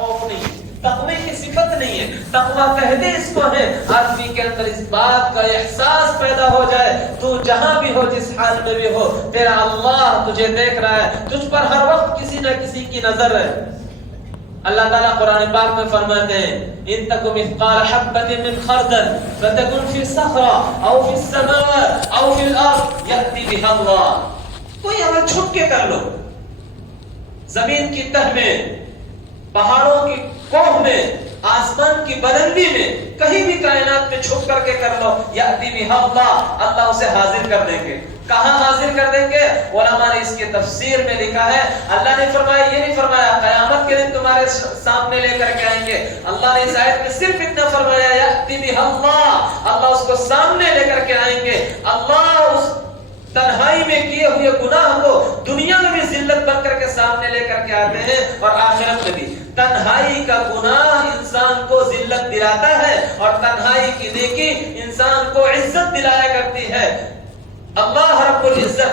خوف نہیں، تقوی کی صفت نہیں ہے. تقوی کہتے اس کو ہے آدمی کے اندر اس بات کا احساس پیدا ہو جائے تو جہاں بھی ہو جس حال میں بھی ہو تیرا اللہ تجھے دیکھ رہا ہے، تجھ پر ہر وقت کسی نہ کسی کی نظر ہے. اللہ تعالیٰ قرآن پاک میں فرماتے ہیں ان تک مثقال حبۃ من خردل فتکن فی صخرہ او فی السماء او فی الارض یأتی بها اللہ. کوئی عمل چھپ کے کر لو، زمین کی تہ میں، پہاڑوں کی کوہ میں، آسمان کی بلندی میں، کہیں بھی کائنات میں چھپ کر کے کر لو، یأتی بها اللہ، اللہ اسے حاضر کر دیں گے. کہاں حاضر کر دیں گے؟ علماء نے اس کی تفسیر میں لکھا ہے اللہ نے فرمایا، یہ نہیں فرمایا قیامت کے دن تمہارے سامنے لے کر کے آئیں گے. اللہ نے اس آیت میں صرف اتنا فرمایا یأتی بها اللہ، اللہ اس کو سامنے لے کر کے آئیں گے. اللہ اس تنہائی میں کیے ہوئے گناہ کو دنیا میں بھی ذلت بن کر کے سامنے لے کر کے آتے ہیں اور آخرت میں بھی. تنہائی کا گناہ انسان کو ذلت دلاتا ہے اور تنہائی کی نیکی انسان کو عزت دلایا کرتی ہے. اللہ رب العزت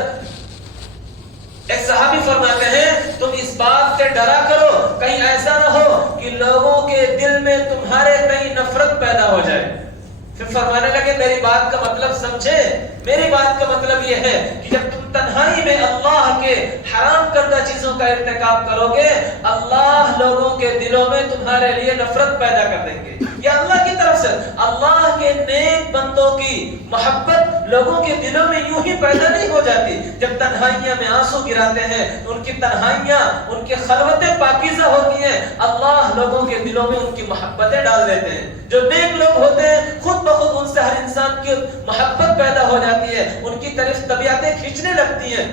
ایک صحابی فرماتے ہیں تم اس بات سے ڈرا کرو کہیں ایسا نہ ہو کہ لوگوں کے دل میں تمہارے کہیں نفرت پیدا ہو جائے. پھر فرمانے لگے میری بات کا مطلب سمجھے، میری بات کا مطلب یہ ہے کہ جب تم تنہائی میں اللہ کے حرام کردہ چیزوں کا ارتکاب کرو گے اللہ لوگوں کے دلوں میں تمہارے لیے نفرت پیدا کر دیں گے. یہ اللہ کی طرف سے اللہ کے نیک بندوں کی محبت لوگوں کے دلوں میں یوں ہی پیدا نہیں ہو جاتی. جب تنہائیاں میں آنسو گراتے ہیں ان کی تنہائیاں ان کی خلوتیں پاکیزہ ہوتی ہیں اللہ لوگوں کے دلوں میں ان کی محبتیں ڈال دیتے ہیں. جو نیک لوگ ہوتے ہیں خود بخود ان سے ہر انسان کی محبت پیدا ہو جاتی ہے، ان کی طرف طبیعتیں کھینچنے لگتی ہیں.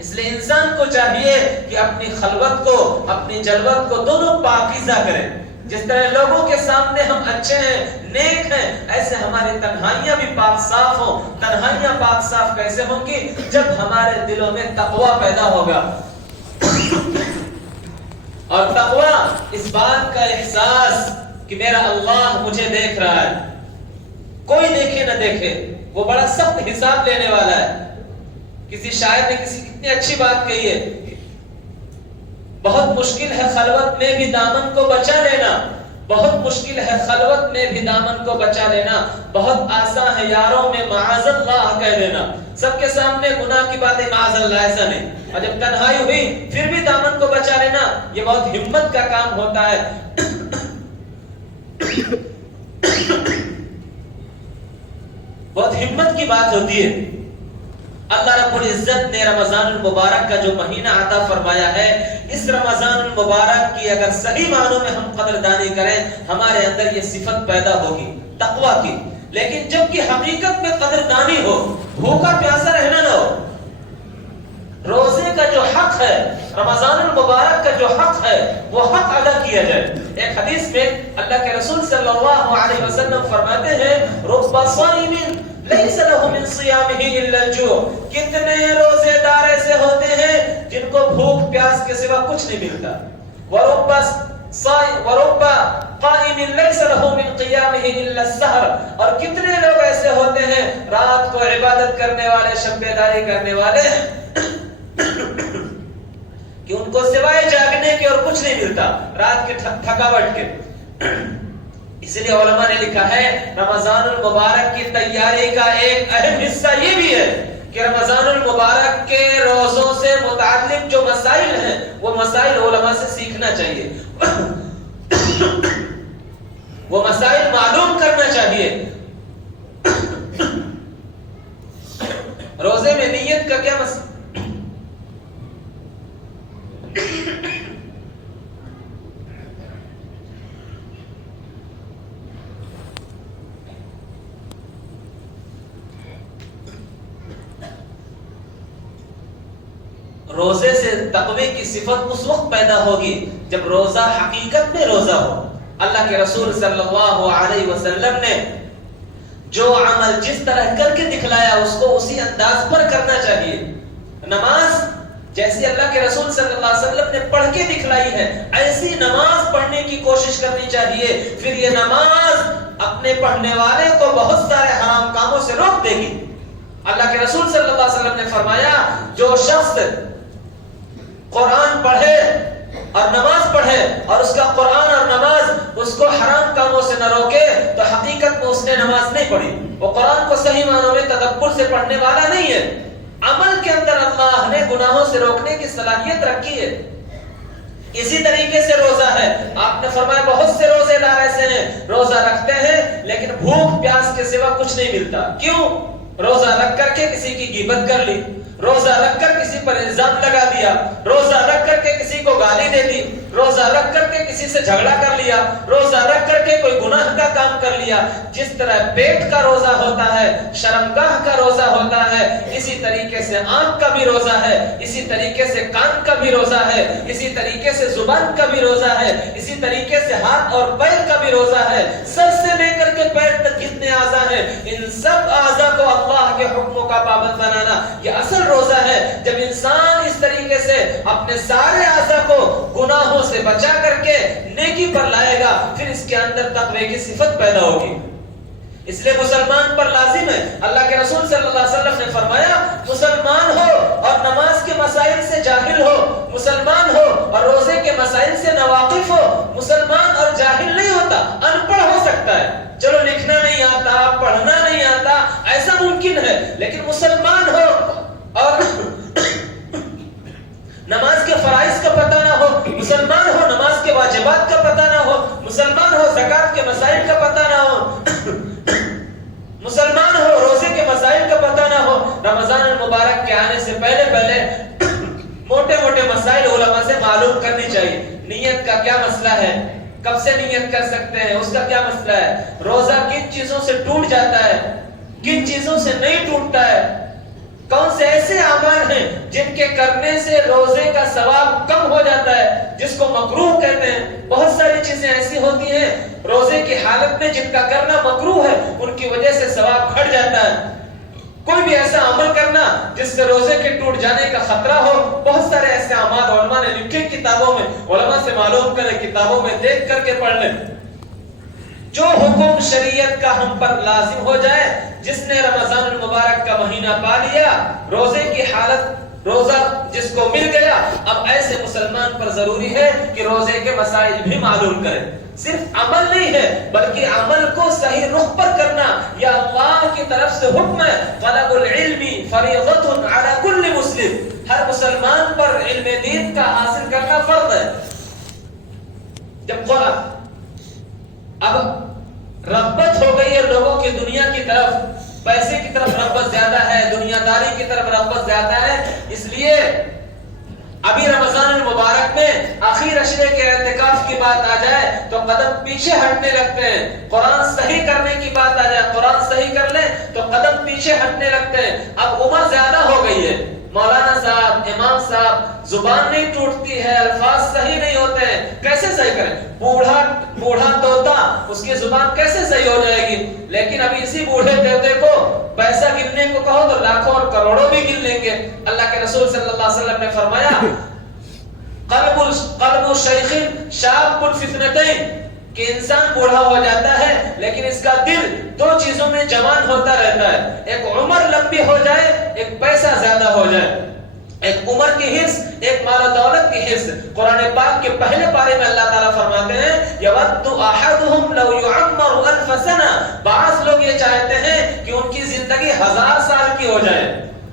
اس لیے انسان کو چاہیے کہ اپنی خلوت کو اپنی جلوت کو دونوں پاکیزہ کریں. جس طرح لوگوں کے سامنے ہم اچھے ہیں نیک ہیں ایسے ہماری تنہائیاں بھی پاک صاف ہوں. تنہائیاں پاک صاف کیسے ہوں گی؟ جب ہمارے دلوں میں تقوی پیدا ہوگا. اور تقوی اس بات کا احساس کہ میرا اللہ مجھے دیکھ رہا ہے، کوئی دیکھے نہ دیکھے وہ بڑا سخت حساب لینے والا ہے. کسی شاعر نے کتنی اچھی بات کہی ہے، بہت مشکل ہے خلوت میں بھی دامن کو بچا لینا، بہت مشکل ہے خلوت میں بھی دامن کو بچا لینا، بہت آسان ہے یاروں میں معاذ اللہ کہہ دینا. سب کے سامنے گناہ کی باتیں معاذ اللہ ایسا نہیں، اور جب تنہائی ہوئی پھر بھی دامن کو بچا لینا یہ بہت ہمت کا کام ہوتا ہے. بہت ہمت کی بات ہوتی ہے. اللہ رب العزت نے رمضان المبارک کا جو مہینہ عطا فرمایا ہے اس رمضان المبارک کی اگر صحیح معنوں میں ہم قدردانی کریں ہمارے اندر یہ صفت پیدا ہوگی تقوی کی. لیکن جب کہ حقیقت میں قدردانی ہو، بھوکا پیاسا رہنا نہ ہو، روزے کا جو حق ہے رمضان المبارک کا جو حق ہے وہ حق ادا کیا جائے. ایک حدیث میں اللہ کے رسول صلی اللہ علیہ وسلم فرماتے ہیں رب صائم لیس له من صیامه الا الجوع. کتنے روزے دار ایسے ہوتے ہیں جن کو بھوک پیاس کے سوا کچھ نہیں ملتا. ورب قائم لیس له من قیامه الا السحر. اور کتنے لوگ ایسے ہوتے ہیں رات کو عبادت کرنے والے شب بیداری کرنے والے کہ ان کو سوائے جاگنے کے اور کچھ نہیں ملتا رات کی تھکاوٹ کے. اس لیے علماء نے لکھا ہے رمضان المبارک کی تیاری کا ایک اہم حصہ یہ بھی ہے کہ رمضان المبارک کے روزوں سے متعلق جو مسائل ہیں وہ مسائل علماء سے سیکھنا چاہیے، وہ مسائل معلوم کرنا چاہیے. روزے میں نیت کا کیا مسئلہ؟ روزے سے تقوی کی صفت اس وقت پیدا ہوگی جب روزہ حقیقت میں روزہ ہو. اللہ کے رسول صلی اللہ علیہ وسلم نے جو عمل جس طرح کر کے دکھلایا اس کو اسی انداز پر کرنا چاہیے. نماز جیسے اللہ کے رسول صلی اللہ علیہ وسلم نے پڑھ کے دکھلائی ہے ایسی نماز پڑھنے کی کوشش کرنی چاہیے. پھر یہ نماز اپنے پڑھنے والے کو بہت سارے حرام کاموں سے روک دے گی. اللہ کے رسول صلی اللہ علیہ وسلم نے فرمایا جو شخص قرآن پڑھے اور نماز پڑھے ہے اور اس کا قرآن اور نماز اس کو حرام کاموں سے نہ روکے تو حقیقت میں اس نے نماز نہیں پڑھی، وہ قرآن کو صحیح معنوں میں تدبر سے پڑھنے والا نہیں ہے۔ عمل کے اندر اللہ نے گناہوں سے روکنے کی صلاحیت رکھی ہے۔ اسی طریقے سے روزہ ہے، آپ نے فرمایا بہت سے روزے دار ایسے ہیں روزہ رکھتے ہیں لیکن بھوک پیاس کے سوا کچھ نہیں ملتا۔ کیوں؟ روزہ رکھ کر کے کسی کی غیبت کر لی، روزہ رکھ کر کسی پر الزام لگا دیا، روزہ رکھ کر کے کسی کو گالی دے دی، روزہ رکھ کر کے کسی سے جھگڑا کر لیا، روزہ رکھ کر کے کوئی گناہ کا کام کر لیا۔ جس طرح پیٹ کا روزہ ہوتا ہے، شرمگاہ کا روزہ ہوتا ہے، اسی طریقے سے آنکھ کا بھی روزہ ہے، اسی طریقے سے کان کا بھی روزہ ہے، اسی طریقے سے زبان کا بھی روزہ ہے، اسی طریقے سے ہاتھ اور پیر کا بھی روزہ ہے۔ سر سے لے کر کے پیر تک جتنے اعضاء ہیں ان سب اعضاء کو اللہ کے حکموں کا پابند بنانا یہ اصل روزہ ہے۔ جب انسان اس طریقے سے اپنے سارے اعضاء کو گناہوں سے بچا کر کے نیکی پر لائے گا پھر اس کے اندر تقوی کی صفت پیدا ہوگی۔ اس لیے مسلمان پر لازم ہے، اللہ کے رسول صلی اللہ علیہ وسلم نے فرمایا مسلمان ہو اور نماز کے مسائل سے جاہل ہو، مسلمان ہو اور روزے کے مسائل سے ناواقف ہو۔ مسلمان اور جاہل نہیں ہوتا، ان پڑھ ہو سکتا ہے، چلو لکھنا نہیں آتا، پڑھنا نہیں آتا، ایسا ممکن ہے، لیکن مسلمان ہو اور نماز کے فرائض کا پتہ نہ ہو، مسلمان ہو نماز کے واجبات کا پتہ نہ ہو، مسلمان ہو زکات کے مسائل کا پتہ نہ ہو، مسلمان ہو روزے کے مسائل کا پتہ نہ ہو، رمضان المبارک کے آنے سے پہلے موٹے موٹے مسائل علماء سے معلوم کرنی چاہیے۔ نیت کا کیا مسئلہ ہے، کب سے نیت کر سکتے ہیں، اس کا کیا مسئلہ ہے، روزہ کن چیزوں سے ٹوٹ جاتا ہے، کن چیزوں سے نہیں ٹوٹتا ہے، کون سے ایسے اعمال ہیں جن کے کرنے سے روزے کا ثواب کم ہو جاتا ہے جس کو مکروہ کہتے ہیں۔ بہت ساری چیزیں ایسی ہوتی ہیں روزے کی حالت میں جن کا کرنا مکروہ ہے، ان کی وجہ سے ثواب گھٹ جاتا ہے۔ کوئی بھی ایسا عمل کرنا جس سے روزے کے ٹوٹ جانے کا خطرہ ہو، بہت سارے ایسے اعمال علماء نے لکھے کتابوں میں، علماء سے معلوم کریں، کتابوں میں دیکھ کر کے پڑھ لیں۔ جو حکم شریعت کا ہم پر لازم ہو جائے، جس نے رمضان المبارک کا مہینہ پا لیا، روزے کی حالت روزہ جس کو مل گیا، اب ایسے مسلمان پر ضروری ہے کہ روزے کے مسائل بھی معلوم کریں۔ صرف عمل نہیں ہے بلکہ عمل کو صحیح رخ پر کرنا یہ اللہ کی طرف سے حکم ہے۔ طلب العلم فریضۃ علی کل مسلم، ہر مسلمان پر علم دین کا حاصل کرنا فرض ہے۔ جب اب رغبت ہو گئی ہے لوگوں کی دنیا کی طرف، پیسے کی طرف رغبت زیادہ ہے، دنیا داری کی طرف رغبت زیادہ ہے، اس لیے ابھی رمضان المبارک میں آخر عشرے کے اعتکاف کی بات آ جائے تو قدم پیچھے ہٹنے لگتے ہیں، قرآن صحیح کرنے کی بات آ جائے قرآن صحیح کر لیں تو قدم پیچھے ہٹنے لگتے ہیں۔ اب عمر زیادہ ہو گئی ہے، مولانا صاحب، امام صاحب، زبان نہیں ٹوٹتی ہے، الفاظ صحیح نہیں ہوتے ہیں، کیسے صحیح کریں؟ بوڑھا طوطا، اس کی زبان کیسے صحیح ہو جائے گی؟ لیکن ابھی اسی بوڑھے طوطے کو پیسہ گننے کو کہو تو لاکھوں اور کروڑوں بھی گن لیں گے۔ اللہ کے رسول صلی اللہ علیہ وسلم نے فرمایا قلب الشیخ شاب الفتنتین، کہ انسان بوڑھا ہو جاتا ہے لیکن اس کا دل دو چیزوں میں جوان ہوتا رہتا ہے، ایک عمر لمبی ہو جائے، ایک پیسہ زیادہ ہو جائے، ایک عمر کی حرص، ایک مال و دولت کی حرص۔ قرآن پاک کے پہلے پارے میں اللہ تعالیٰ فرماتے ہیں یود احدہم لو یعمر الف سنہ، بعض لوگ یہ چاہتے ہیں کہ ان کی زندگی 1000 سال کی ہو جائے۔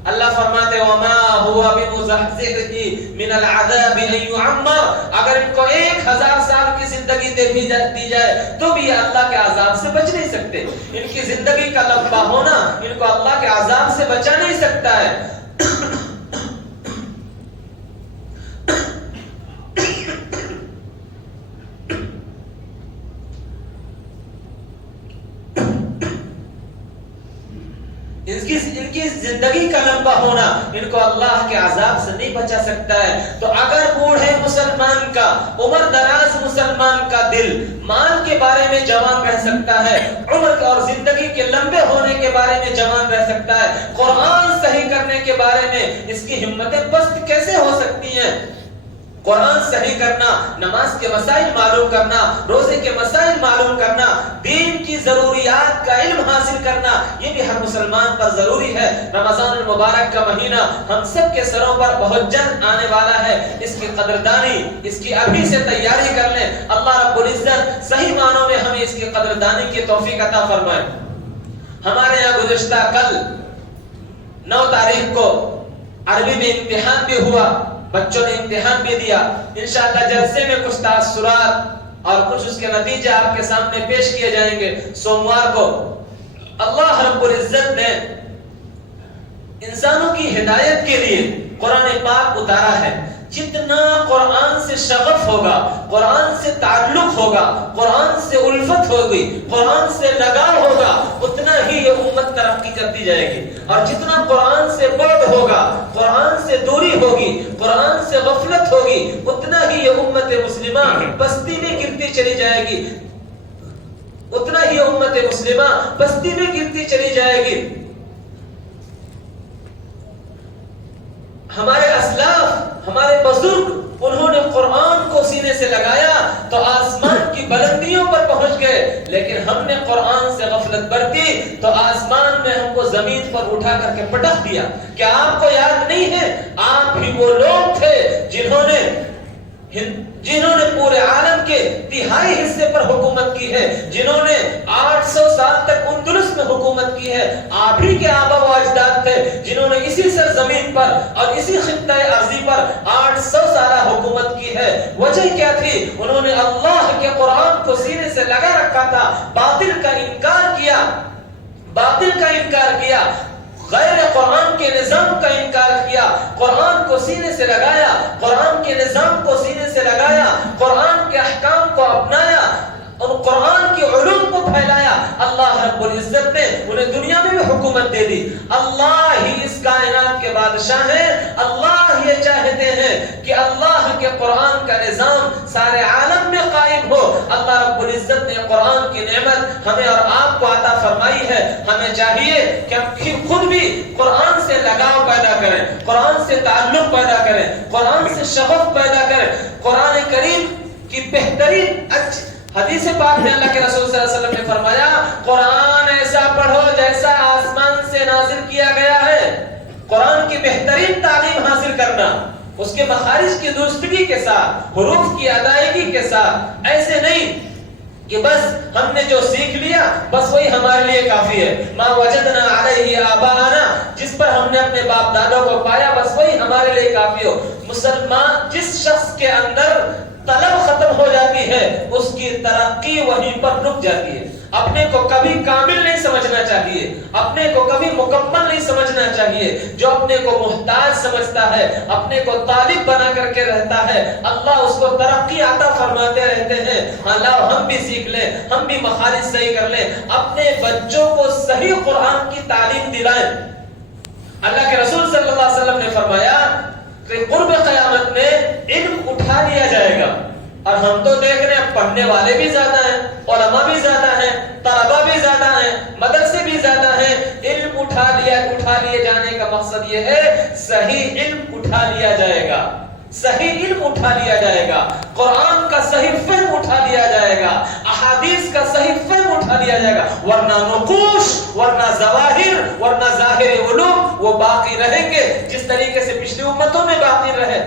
اللہ فرماتے ہیں وما هو بمزحزحه من العذاب ان يعمر، اگر ان کو 1000 سال کی زندگی دی جائے تو بھی یہ اللہ کے عذاب سے بچ نہیں سکتے۔ ان کی زندگی کا لمبا ہونا ان کو اللہ کے عذاب سے بچا نہیں سکتا ہے۔ ان کی زندگی کا لمبا ہونا ان کو اللہ کے عذاب سے نہیں بچا سکتا ہے۔ تو اگر بوڑھے مسلمان کا، عمر دراز مسلمان کا دل مال کے بارے میں جوان رہ سکتا ہے، عمر اور زندگی کے لمبے ہونے کے بارے میں جوان رہ سکتا ہے، قرآن صحیح کرنے کے بارے میں اس کی ہمتیں پست کیسے ہو سکتی ہیں؟ قرآن صحیح کرنا، نماز کے مسائل معلوم کرنا، روزے کے مسائل معلوم کرنا، دین کی ضروریات کا علم حاصل کرنا، یہ بھی ہر مسلمان پر ضروری ہے۔ رمضان المبارک کا مہینہ ہم سب کے سروں پر بہت جلد آنے والا ہے، اس کی قدردانی، اس کی ابھی سے تیاری کر لیں۔ اللہ رب العزت صحیح معنوں میں ہمیں اس کی قدردانی کی توفیق عطا فرمائے۔ ہمارے یہاں گزشتہ کل 9 تاریخ کو عربی میں امتحان بھی ہوا، بچوں نے امتحان بھی دیا۔ انشاءاللہ جلسے میں کچھ تاثرات اور کچھ اس کے نتیجے آپ کے سامنے پیش کیے جائیں گے۔ سوموار کو اللہ رب العزت نے انسانوں کی ہدایت کے لیے قرآن پاک اتارا ہے۔ جتنا قرآن سے شغف ہوگا، قرآن سے تعلق ہوگا، قرآن سے الفت ہوگی، قرآن سے لگاؤ ہوگا، اتنا ہی یہ امت ترقی کرتی جائے گی۔ اور جتنا قرآن سے بعد ہوگا، قرآن سے دوری ہوگی، قرآن سے غفلت ہوگی، اتنا ہی یہ امت مسلمہ پستی میں گرتی چلی جائے گی، اتنا ہی امت مسلمہ پستی میں گرتی چلی جائے گی۔ ہمارے اسلاف، ہمارے بزرگ، انہوں نے قرآن کو سینے سے لگایا تو آسمان کی بلندیوں پر پہنچ گئے، لیکن ہم نے قرآن سے غفلت برتی تو آسمان میں ہم کو زمین پر اٹھا کر کے پٹک دیا۔ کیا آپ کو یاد نہیں ہے؟ آپ ہی وہ لوگ تھے جنہوں نے پورے عالم کے تہائی حصے پر حکومت کی ہے، جنہوں نے 800 سال تک اندلس میں حکومت کی ہے۔ آپ ہی کے آبا و اجداد تھے جنہوں نے اسی سرزمین پر اور اسی خطہ ارضی پر 800 سالہ حکومت کی ہے۔ وجہ کیا تھی؟ انہوں نے اللہ کے قرآن کو سینے سے لگا رکھا تھا، باطل کا انکار کیا، باطل کا انکار کیا، غیر قرآن کے نظام کا انکار کیا، قرآن کو سینے سے لگایا، قرآن کے نظام کو سینے سے لگایا، قرآن کے احکام کو اپنایا اور قرآن کی علوم کو پھیلایا۔ اللہ رب العزت نے انہیں دنیا میں بھی حکومت دے دی۔ اللہ ہی اس کائنات کے بادشاہ ہیں، اللہ یہ چاہتے ہیں کہ اللہ کے قرآن کا نظام سارے عالم میں قائم ہو۔ اللہ رب العزت نے قرآن کی نعمت ہمیں اور آپ کو عطا فرمائی ہے۔ ہمیں چاہیے کہ ہم خود بھی قرآن سے لگاؤ پیدا کریں، قرآن سے تعلق پیدا کریں، قرآن سے شغف پیدا کریں۔ قرآن کریم کی بہترین حدیث پاک میں اللہ کے رسول صلی اللہ علیہ وسلم نے فرمایا، قرآن ایسا پڑھو جیسا آسمان سے نازل کیا گیا ہے۔ قرآن کی بہترین تعلیم حاصل کرنا، اس کے مخارج کی درستگی کے ساتھ، حروف کی ادائیگی کے ساتھ، ایسے نہیں کہ بس ہم نے جو سیکھ لیا بس وہی ہمارے لیے کافی ہے۔ ما وجدنا علیہ آباءنا، جس پر ہم نے اپنے باپ دادوں کو پایا بس وہی ہمارے لیے کافی ہو۔ مسلمان، جس شخص کے اندر طلب ختم ہو جاتی ہے اس کی ترقی وہیں پر رک جاتی ہے۔ اپنے کو کبھی کامل نہیں سمجھنا چاہیے، اپنے کو کبھی مکمل نہیں سمجھنا چاہیے۔ جو اپنے کو محتاج سمجھتا ہے، اپنے کو طالب بنا کر کے رہتا ہے، اللہ اس کو ترقی عطا فرماتے رہتے ہیں۔ اللہ ہم بھی سیکھ لیں، ہم بھی مخارج صحیح کر لیں، اپنے بچوں کو صحیح قرآن کی تعلیم دلائیں۔ اللہ کے رسول صلی اللہ علیہ وسلم نے فرمایا کہ قرب قیامت میں علم اٹھا لیا جائے گا، اور ہم تو دیکھ رہے ہیں پڑھنے والے بھی زیادہ ہیں، علماء بھی زیادہ ہیں، طلباء بھی زیادہ ہیں، مدرسے بھی زیادہ ہیں۔ علم اٹھا لیے جانے کا مقصد یہ ہے صحیح علم اٹھا لیا جائے گا، صحیح علم اٹھا لیا جائے گا، قرآن کا صحیح فہم اٹھا لیا جائے گا، احادیث کا صحیح فہم اٹھا لیا جائے گا، ورنہ نقوش، ورنہ ظواہر، ورنہ ظاہر علوم وہ باقی رہیں گے جس طریقے سے پچھلی امتوں میں باقی رہے۔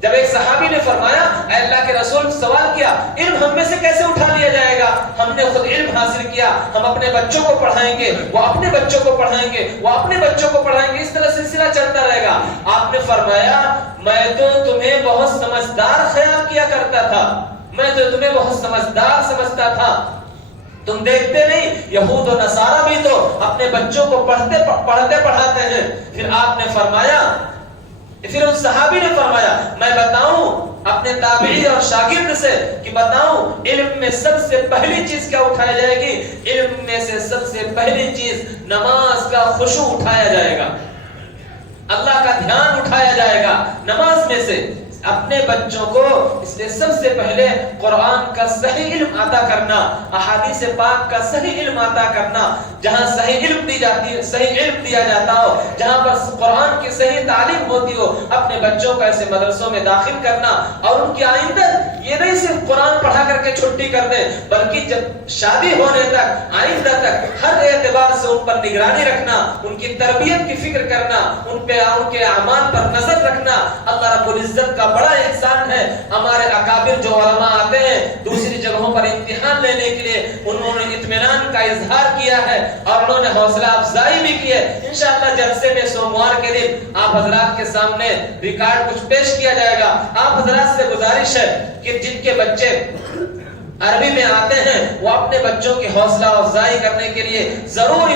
جب ایک صحابی نے فرمایا، اے اللہ کے رسول، سوال کیا علم ہم میں سے کیسے اٹھا لیا جائے گا؟ ہم نے خود علم حاصل کیا، ہم اپنے بچوں کو پڑھائیں گے، وہ اپنے بچوں کو پڑھائیں گے، وہ اپنے بچوں کو پڑھائیں گے، اس طرح سلسلہ چلتا رہے گا۔ آپ نے فرمایا، میں تو تمہیں بہت سمجھدار خیال کیا کرتا تھا، میں تو تمہیں بہت سمجھدار سمجھتا تھا، تم دیکھتے نہیں یہود و نصارہ بھی تو اپنے بچوں کو پڑھتے پڑھاتے ہیں۔ پھر آپ نے فرمایا، پھر ان صحابی نے فرمایا، میں بتاؤں اپنے تابعی اور شاگرد سے کہ بتاؤں علم میں سب سے پہلی چیز کیا اٹھائی جائے گی؟ علم میں سے سب سے پہلی چیز نماز کا خشوع اٹھایا جائے گا، اللہ کا دھیان اٹھایا جائے گا۔ نماز میں سے اپنے بچوں کو اس لیے سب سے پہلے قرآن کا صحیح علم عطا کرنا، احادیث پاک کا صحیح علم عطا کرنا، جہاں صحیح علم دی جاتی ہے، صحیح علم دیا جاتا ہو، جہاں پر قرآن کی صحیح تعلیم ہوتی ہو، اپنے بچوں کو ایسے مدرسوں میں داخل کرنا، اور ان کی آئندہ یہ نہیں صرف قرآن پڑھا کر کے چھٹی کر دیں، بلکہ جب شادی ہونے تک، آئندہ تک ہر اعتبار سے ان پر نگرانی رکھنا، ان کی تربیت کی فکر کرنا، ان پہ ان کے اعمال پر نظر رکھنا۔ اللہ رب العزت کا بڑا احسان ہے، ہمارے اکابر جو علماء آتے ہیں دوسری جگہوں پر امتحان لینے کے لیے، انہوں نے اطمینان کا اظہار کیا ہے اور انہوں نے حوصلہ افزائی بھی کی ہے۔ انشاءاللہ جلسے میں سوموار کے دن آپ حضرات کے سامنے ریکارڈ کچھ پیش کیا جائے گا۔ آپ حضرات سے گزارش ہے کہ جن کے بچے عربی میں آتے ہیں وہ اپنے بچوں کی حوصلہ افزائی کرنے کے لیے ضرور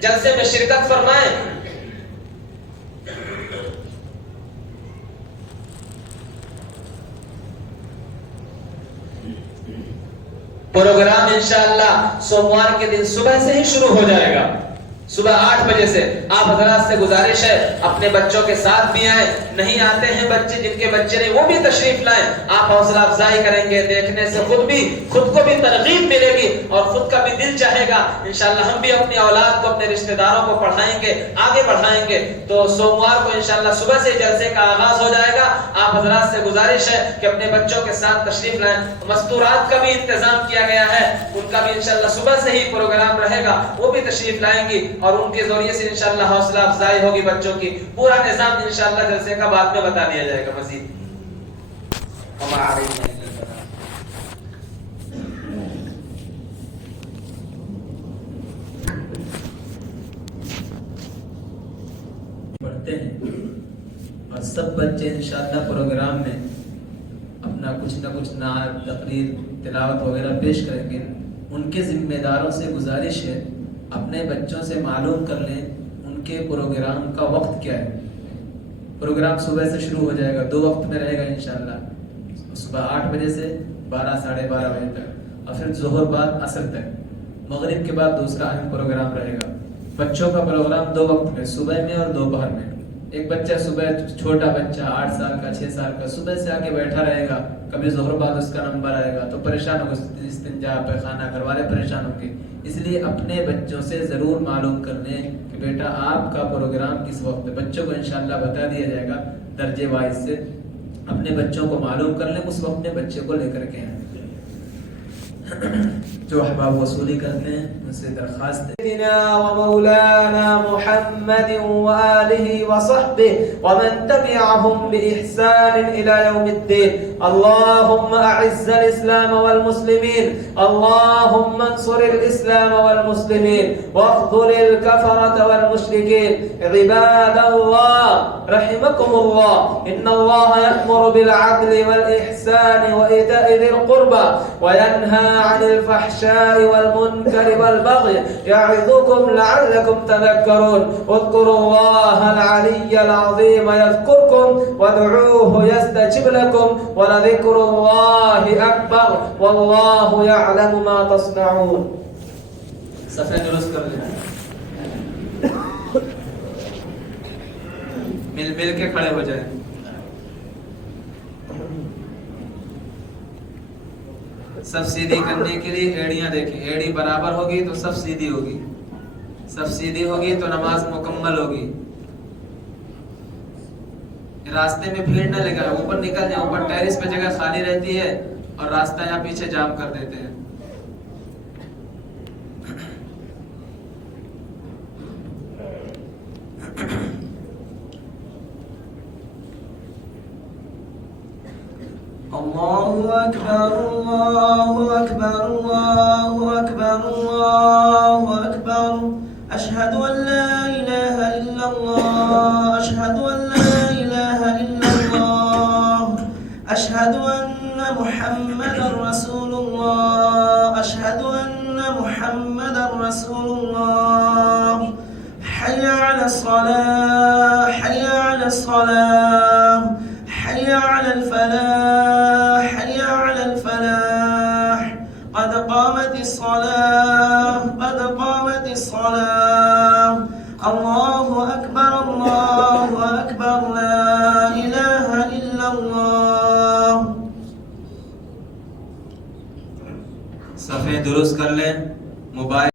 جلسے میں شرکت فرمائیں۔ پروگرام انشاءاللہ سوموار کے دن صبح سے ہی شروع ہو جائے گا، صبح 8 بجے سے۔ آپ حضرات سے گزارش ہے اپنے بچوں کے ساتھ بھی آئیں، نہیں آتے ہیں بچے، جن کے بچے نہیں وہ بھی تشریف لائیں۔ آپ حوصلہ افزائی کریں گے، دیکھنے سے خود کو بھی ترغیب ملے گی اور خود کا بھی دل چاہے گا انشاءاللہ ہم بھی اپنی اولاد کو، اپنے رشتہ داروں کو پڑھائیں گے، آگے بڑھائیں گے۔ تو سوموار کو انشاءاللہ صبح سے جلسے کا آغاز ہو جائے گا۔ آپ حضرات سے گزارش ہے کہ اپنے بچوں کے ساتھ تشریف لائیں۔ مستورات کا بھی انتظام کیا گیا ہے، ان کا بھی انشاءاللہ صبح سے ہی پروگرام رہے گا، وہ بھی تشریف لائیں گی اور ان کے ذریعے سے انشاءاللہ حوصلہ افزائی ہوگی بچوں کی۔ پورا نظام انشاءاللہ جلسے کا بعد میں بتا دیا جائے گا مزید۔ پڑھتے ہیں اور سب بچے انشاءاللہ پروگرام میں اپنا کچھ نہ کچھ نعت، تقریر، تلاوت وغیرہ پیش کریں گے۔ ان کے ذمہ داروں سے گزارش ہے اپنے بچوں سے معلوم کر لیں ان کے پروگرام کا وقت کیا ہے۔ پروگرام صبح سے شروع ہو جائے گا، 2 وقت میں رہے گا انشاءاللہ، صبح 8 بجے سے 12 ساڑھے 12 بجے تک، اور پھر ظہر بعد عصر تک، مغرب کے بعد دوسرا اہم پروگرام رہے گا۔ بچوں کا پروگرام 2 وقت میں، صبح میں اور دوپہر میں۔ ایک بچہ صبح، چھوٹا بچہ 8 سال کا 6 سال کا صبح سے آ کے بیٹھا رہے گا، کبھی ظہر بعد اس کا نمبر آئے گا تو پریشان ہوگا، استنجا پیخانہ گھر والے پریشان ہوں گے۔ اس لیے اپنے بچوں سے ضرور معلوم کر لیں کہ بیٹا آپ کا پروگرام کس وقت ہے۔ بچوں کو انشاءاللہ بتا دیا جائے گا درجے وائز سے، اپنے بچوں کو معلوم کر لیں، اس وقت میں بچے کو لے کر کے آئیں۔ جو احباب وصولی کرتے ہیں ان سے درخواست ہے سيدنا ومولانا محمد وآله وصحبه ومن تبعهم بإحسان إلى يوم الدين. اللهم أعز الإسلام والمسلمين، اللهم انصر الإسلام والمسلمين واخذل الكفرة والمشركين. عباد الله رحمكم الله، إن الله يأمر بالعدل والإحسان وإيتاء ذي القربى وينهى عن الفحشاء والمنكر والبغي يعظكم لعلكم تذكرون. اذكروا الله العلي العظيم يذكركم وادعوه يستجب لكم ولذكر الله أكبر والله يعلم ما تصنعون. صفحہ درست کر لیں، مل کے کھڑے ہو جائیں۔ سب سیدھی کرنے کے لیے ایڑیاں دیکھیں، ایڑی برابر ہوگی تو سب سیدھی ہوگی، سب سیدھی ہوگی تو نماز مکمل ہوگی۔ راستے میں بھیڑ نہ لگا، اوپر نکل جائیں، اوپر ٹیرس پہ جگہ خالی رہتی ہے اور راستہ یہاں پیچھے جام کر دیتے ہیں۔ الله أكبر الله أكبر الله أكبر الله أكبر. أشهد أن لا إله إلا الله، أشهد أن لا إله إلا الله، أشهد أن محمدا رسول الله، أشهد أن محمدا رسول الله. حي على الصلاة، حي على الصلاة، حي على الفلاح، حي على الفلاح. قد قامت الصلاة، قد قامت الصلاة. الله أكبر الله أكبر، لا إله إلا الله. آنکھیں درست کر لیں، موبائل